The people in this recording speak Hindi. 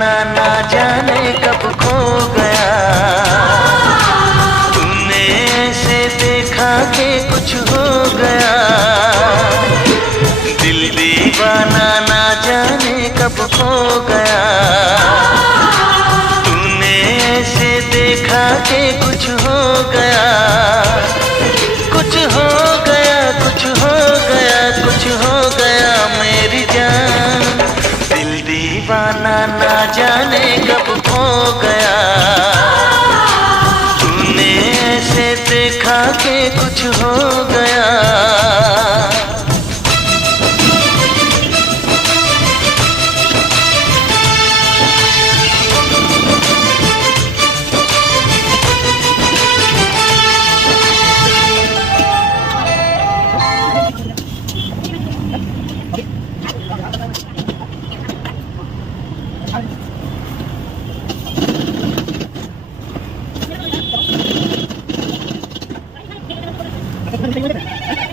दीवाना ना जाने कब खो गया। तूने ऐसे देखा कि कुछ हो गया। दिल दीवाना ना जाने कब खो गया। तूने ऐसे देखा कि कुछ हो गया। कुछ हो गया, कुछ हो गया, कुछ हो गया मेरी जान। दिल दीवाना ना जाने कब खो गया। तूने ऐसे देखा कि कुछ हो गया। Thank you.